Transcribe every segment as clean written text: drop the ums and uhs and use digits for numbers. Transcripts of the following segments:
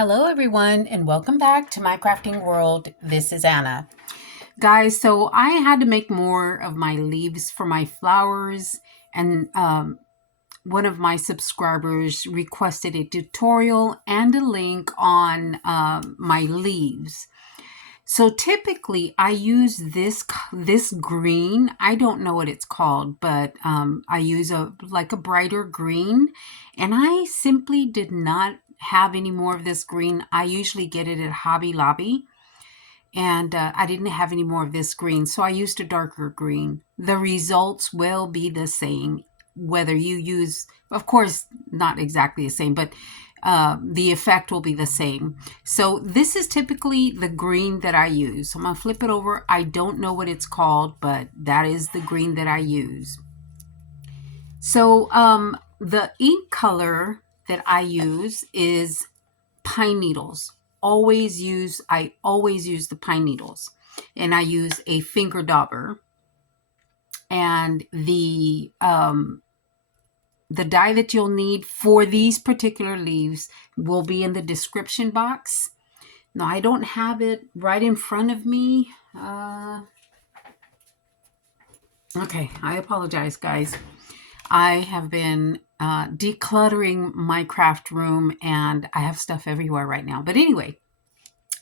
Hello everyone and welcome back to my crafting world. This is Anna. Guys, so I had to make more of my leaves for my flowers, and one of my subscribers requested a tutorial and a link on my leaves. So typically I use this green. I don't know what it's called, but I use a brighter green, and I simply did not have any more of this green. I usually get it at Hobby Lobby, and I didn't have any more of this green, so I used a darker green. The results will be the same whether you use, of course, not exactly the same, but the effect will be the same. So this is typically the green that I use. So I'm going to flip it over. I don't know what it's called, but that is the green that I use. So the ink color that I use is pine needles. I always use the pine needles, and I use a finger dauber. And the dye that you'll need for these particular leaves will be in the description box. Now, I don't have it right in front of me. Okay, I apologize, guys. I have been decluttering my craft room, and I have stuff everywhere right now. But anyway,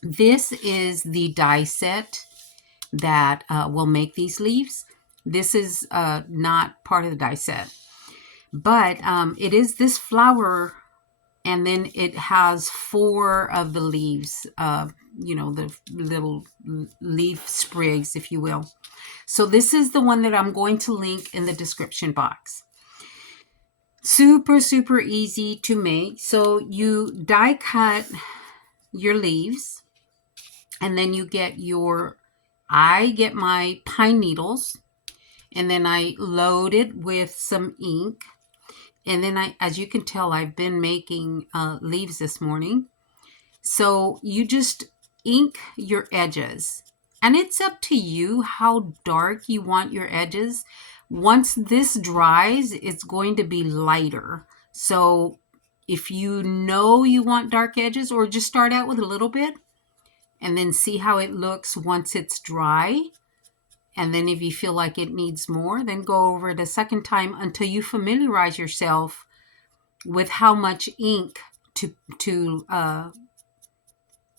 this is the die set that will make these leaves. This is not part of the die set, but it is this flower, and then it has 4 of the leaves, the little leaf sprigs, if you will. So this is the one that I'm going to link in the description box. Super, super easy to make. So you die cut your leaves, and then you get I get my pine needles, and then I load it with some ink. And then as you can tell, I've been making leaves this morning. So you just ink your edges, and it's up to you how dark you want your edges. Once this dries, it's going to be lighter. So if you know you want dark edges, or just start out with a little bit and then see how it looks once it's dry. And then if you feel like it needs more, then go over it a second time until you familiarize yourself with how much ink to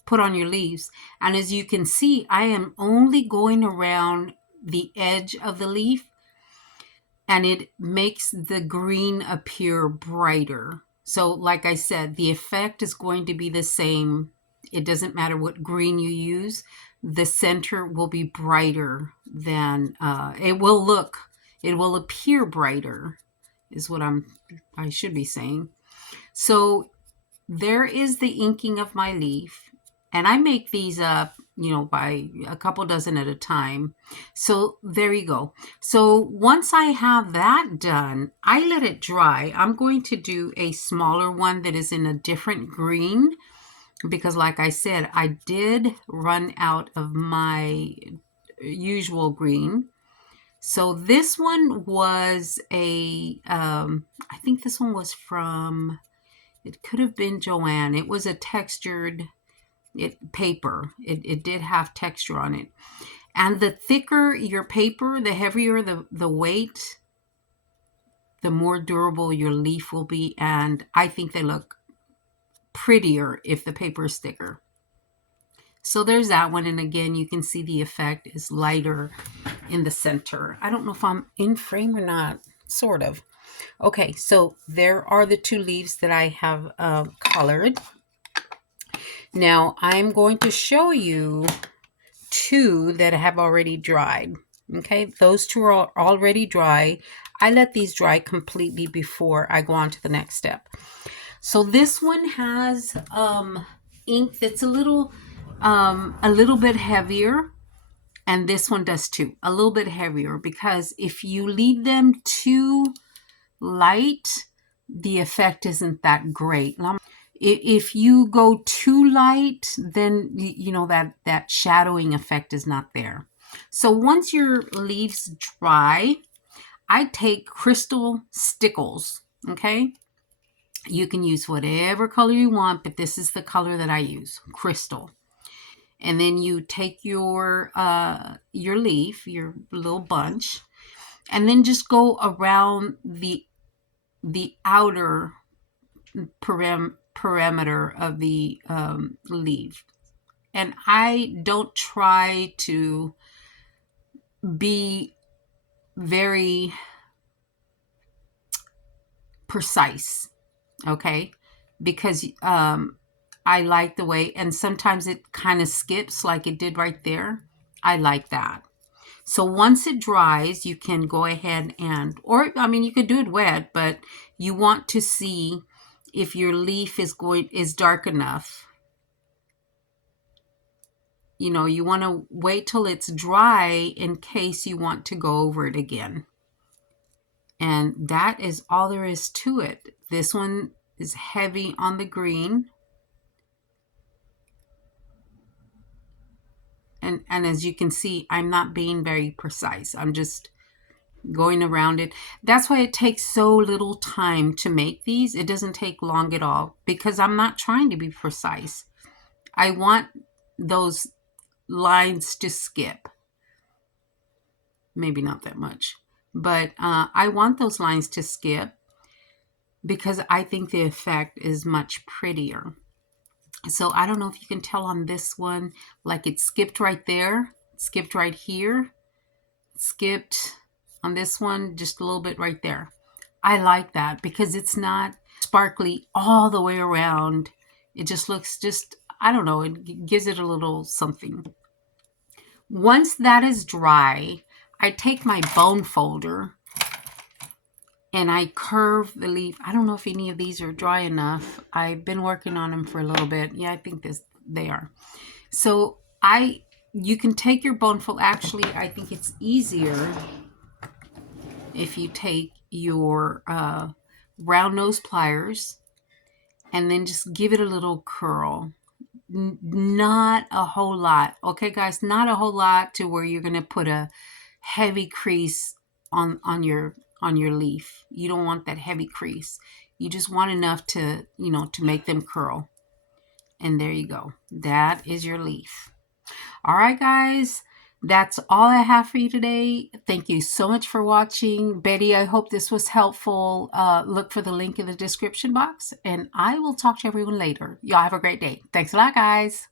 put on your leaves. And as you can see, I am only going around the edge of the leaf, and it makes the green appear brighter. So like I said, the effect is going to be the same. It doesn't matter what green you use. The center will be brighter than it will appear brighter, is what I should be saying. So there is the inking of my leaf, and I make these up, by a couple dozen at a time. So there you go. So once I have that done, I let it dry. I'm going to do a smaller one that is in a different green, because like I said, I did run out of my usual green. So this one was I think this one was from, it could have been Joanne. It was a textured paper. It did have texture on it. And the thicker your paper, the heavier the weight, the more durable your leaf will be. And I think they look prettier if the paper is thicker. So there's that one. And again, you can see the effect is lighter in the center. I don't know if I'm in frame or not, sort of. Okay, so there are the 2 leaves that I have colored. Now I'm going to show you 2 that have already dried. Okay, those 2 are already dry. I let these dry completely before I go on to the next step. So this one has ink that's a little bit heavier, and this one does too, a little bit heavier, because if you leave them too light, the effect isn't that great. If you go too light, then that shadowing effect is not there. So once your leaves dry, I take crystal stickles, okay? You can use whatever color you want, but this is the color that I use, crystal. And then you take your leaf, your little bunch, and then just go around the outer perimeter of the leaf. And I don't try to be very precise, okay? Because I like the way, and sometimes it kind of skips like it did right there. I like that. So once it dries, you can go ahead and, or I mean, you could do it wet, but you want to see if your leaf is dark enough. You know, you want to wait till it's dry in case you want to go over it again. And that is all there is to it. This one is heavy on the green. And as you can see, I'm not being very precise. I'm just going around it. That's why it takes so little time to make these. It doesn't take long at all because I'm not trying to be precise. I want those lines to skip. Maybe not that much, but I want those lines to skip because I think the effect is much prettier. So I don't know if you can tell on this one, like it skipped right there, skipped right here, skipped on this one, just a little bit right there. I like that because it's not sparkly all the way around. It just looks I don't know, it gives it a little something. Once that is dry, I take my bone folder and I curve the leaf. I don't know if any of these are dry enough. I've been working on them for a little bit. Yeah, I think they are. So you can take your bone folder. Actually, I think it's easier if you take your round nose pliers and then just give it a little curl. Not a whole lot. Okay, guys, not a whole lot to where you're going to put a heavy crease on your leaf. You don't want that heavy crease. You just want enough to, to make them curl. And there you go. That is your leaf. All right, guys. That's all I have for you today. Thank you so much for watching. Betty, I hope this was helpful. Look for the link in the description box, and I will talk to everyone later. Y'all have a great day. Thanks a lot, guys.